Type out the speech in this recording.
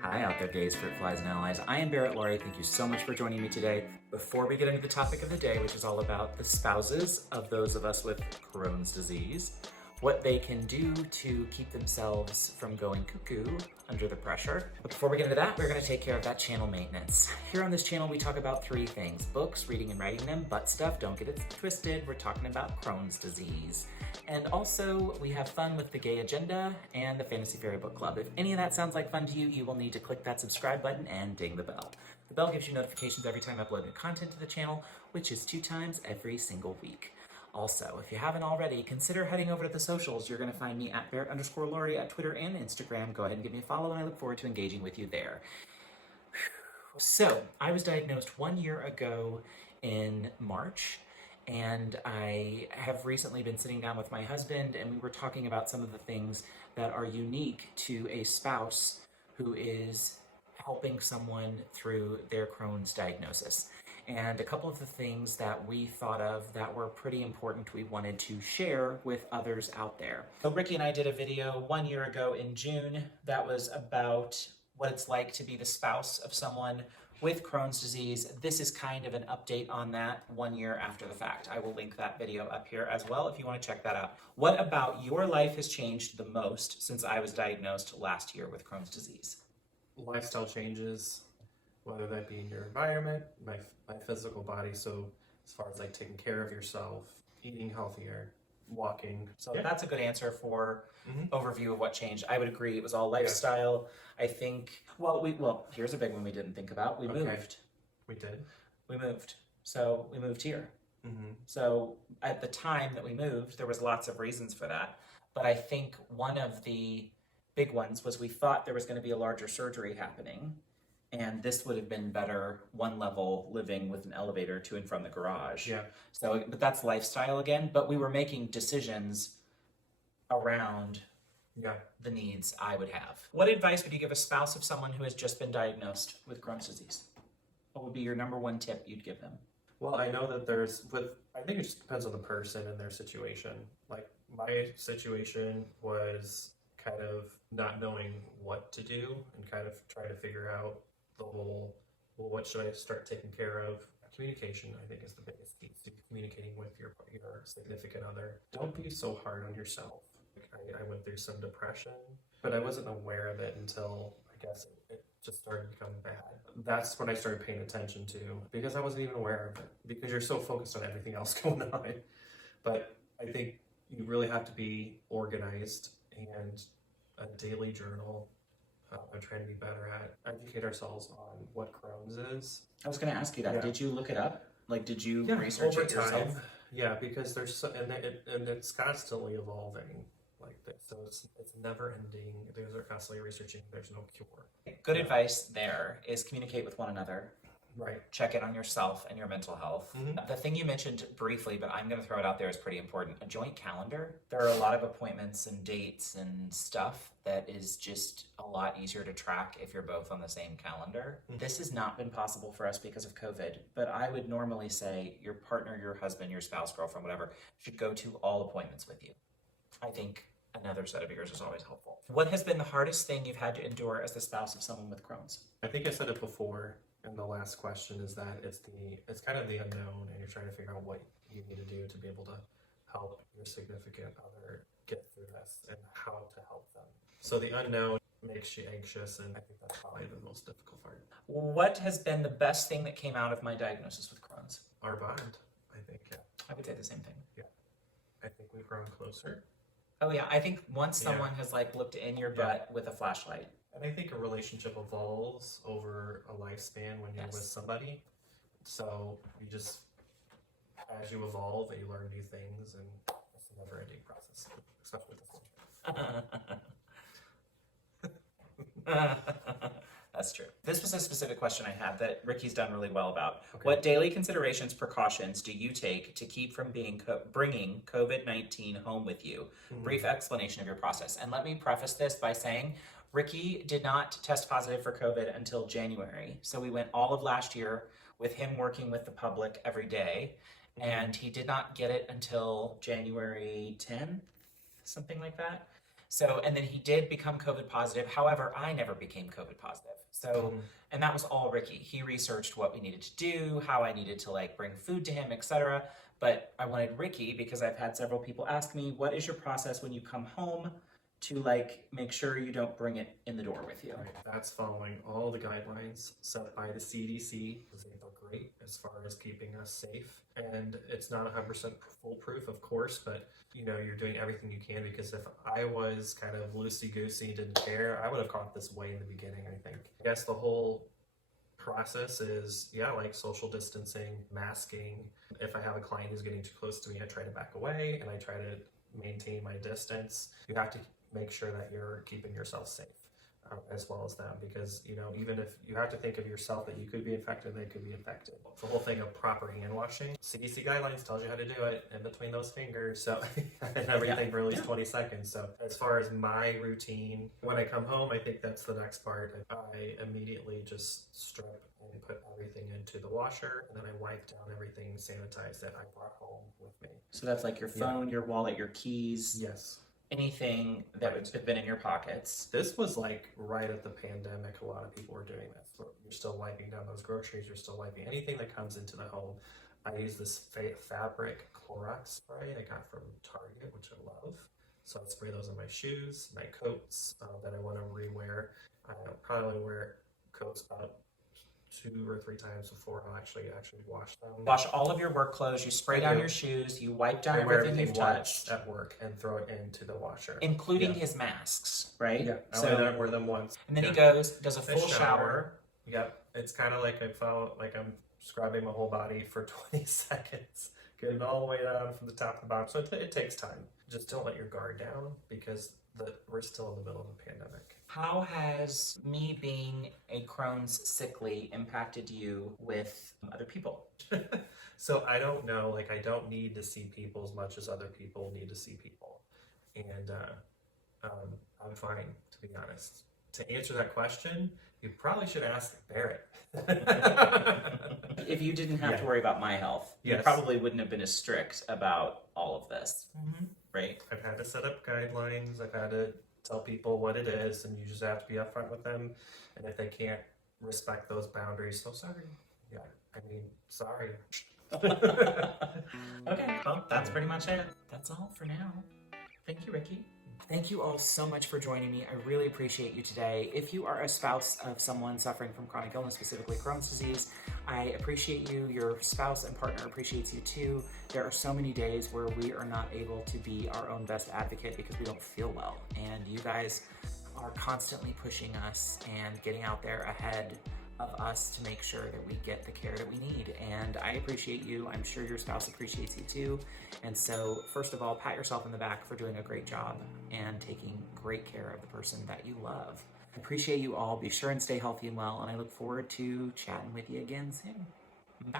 Hi out there, gays, fruit flies, and allies. I am Barrett Laurie. Thank you so much for joining me today. Before we get into the topic of the day, which is all about the spouses of those of us with Crohn's disease, what they can do to keep themselves from going cuckoo under the pressure. But before we get into that, we're going to take care of that channel maintenance. Here on this channel, we talk about three things: books, reading and writing them, butt stuff, don't get it twisted, we're talking about Crohn's disease. And also, we have fun with the gay agenda and the Fantasy Fairy Book Club. If any of that sounds like fun to you, you will need to click that subscribe button and ding the bell. The bell gives you notifications every time I upload new content to the channel, which is 2 times every single week. Also, if you haven't already, consider heading over to the socials. You're going to find me at Barrett_Laurie at Twitter and Instagram. Go ahead and give me a follow, and I look forward to engaging with you there. So, I was diagnosed 1 year ago in March, and I have recently been sitting down with my husband, and we were talking about some of the things that are unique to a spouse who is helping someone through their Crohn's diagnosis. And a couple of the things that we thought of that were pretty important we wanted to share with others out there. So Ricky and I did a video 1 year ago in June that was about what it's like to be the spouse of someone with Crohn's disease. This is kind of an update on that 1 year after the fact. I will link that video up here as well if you want to check that out. What about your life has changed the most since I was diagnosed last year with Crohn's disease? Lifestyle changes, whether that be in your environment, my physical body, so as far as like taking care of yourself, eating healthier, walking. So that's a good answer for overview of what changed. I would agree. It was all lifestyle. I think, well, here's a big one we didn't think about. We moved. We did. We moved. So we moved here. So at the time that we moved, there was lots of reasons for that. But I think one of the big ones was we thought there was going to be a larger surgery happening. And this would have been better one level living with an elevator to and from the garage. Yeah. So, but that's lifestyle again. But we were making decisions around the needs I would have. What advice would you give a spouse of someone who has just been diagnosed with Crohn's disease? What would be your number one tip you'd give them? Well, I know that I think it just depends on the person and their situation. Like my situation was kind of not knowing what to do and kind of trying to figure out the whole, well, what should I start taking care of? Communication, I think, is the biggest key to communicating with your significant other. Don't be so hard on yourself. I went through some depression, but I wasn't aware of it until, I guess, it just started becoming bad. That's when I started paying attention to, because I wasn't even aware of it, because you're so focused on everything else going on. But I think you really have to be organized, and a daily journal. I'm trying to be better at educate ourselves on what Crohn's is. I was going to ask you that. Yeah. Did you look it up? Like, did you research over it yourself? time. Yeah, because there's and it's constantly evolving like this, so it's never ending. These are constantly researching. There's no cure. Good advice there is communicate with one another. Right. Check in on yourself and your mental health. The thing you mentioned briefly, but I'm going to throw it out there, is pretty important. A joint calendar. There are a lot of appointments and dates and stuff that is just a lot easier to track if you're both on the same calendar. This has not been possible for us because of COVID, but I would normally say your partner, your husband, your spouse, girlfriend, whatever, should go to all appointments with you. I think another set of ears is always helpful. What has been the hardest thing you've had to endure as the spouse of someone with Crohn's? I think I said it before. And the last question is that it's kind of the unknown, and you're trying to figure out what you need to do to be able to help your significant other get through this and how to help them. So the unknown makes you anxious, and I think that's probably the most difficult part. What has been the best thing that came out of my diagnosis with Crohn's? Our bond, I think. Yeah. I would say the same thing. Yeah. I think we've grown closer. Oh yeah, I think once someone has like looked in your butt with a flashlight. And I think a relationship evolves over a lifespan when you're with somebody. So you just, as you evolve, you learn new things, and it's a never-ending process, especially with this. That's true. This was a specific question I had that Ricky's done really well about. Okay. What daily considerations, precautions do you take to keep from bringing COVID-19 home with you? Brief explanation of your process. And let me preface this by saying, Ricky did not test positive for COVID until January. So we went all of last year with him working with the public every day. And he did not get it until January 10th, something like that. So, and then he did become COVID positive. However, I never became COVID positive. So, and that was all Ricky. He researched what we needed to do, how I needed to like bring food to him, etc. But I wanted Ricky because I've had several people ask me, what is your process when you come home to like make sure you don't bring it in the door with you? Right. That's following all the guidelines set by the CDC. They are great as far as keeping us safe. And it's not 100% foolproof, of course, but you know, you're doing everything you can, because if I was kind of loosey-goosey, didn't care, I would have caught this way in the beginning, I think. I guess the whole process is, yeah, like social distancing, masking. If I have a client who's getting too close to me, I try to back away and I try to maintain my distance. You have to make sure that you're keeping yourself safe, as well as them, because you know, even if you have to think of yourself that you could be infected, they could be infected. The whole thing of proper hand washing, CDC guidelines tells you how to do it in between those fingers, so and everything for at least 20 seconds. So as far as my routine, when I come home, I think that's the next part. I immediately just strip and put everything into the washer, and then I wipe down everything sanitized that I brought home with me. So that's like your phone, your wallet, your keys. Yes. Anything that would have been in your pockets. This was like right at the pandemic. A lot of people were doing this. So you're still wiping down those groceries. You're still wiping anything that comes into the home. I use this fabric Clorox spray I got from Target, which I love. So I spray those on my shoes, my coats that I want to rewear. I probably wear coats about 2 or 3 times before I'll actually wash them. Wash all of your work clothes, you spray down your shoes, you wipe down everything you've touched at work and throw it into the washer. Including his masks, right? Yeah, so I wear them once. And then he goes, does a full shower. Yep, it's kind of like I felt like I'm scrubbing my whole body for 20 seconds. Getting all the way down from the top to the bottom. So it takes time. Just don't let your guard down, because we're still in the middle of a pandemic. How has me being a Crohn's sickly impacted you with other people? So I don't know, like I don't need to see people as much as other people need to see people. And I'm fine, to be honest. To answer that question, you probably should ask Barrett. If you didn't have to worry about my health, you probably wouldn't have been as strict about all of this, right? I've had to set up guidelines. I've had to tell people what it is, and you just have to be upfront with them. And if they can't respect those boundaries, so sorry. Yeah, I mean, sorry. Okay, well, that's pretty much it. That's all for now. Thank you, Ricky. Thank you all so much for joining me. I really appreciate you today. If you are a spouse of someone suffering from chronic illness, specifically Crohn's disease, I appreciate you. Your spouse and partner appreciates you too. There are so many days where we are not able to be our own best advocate because we don't feel well. And you guys are constantly pushing us and getting out there ahead of us to make sure that we get the care that we need. And I appreciate you. I'm sure your spouse appreciates you too. And so first of all, pat yourself in the back for doing a great job and taking great care of the person that you love. I appreciate you all. Be sure and stay healthy and well. And I look forward to chatting with you again soon. Bye.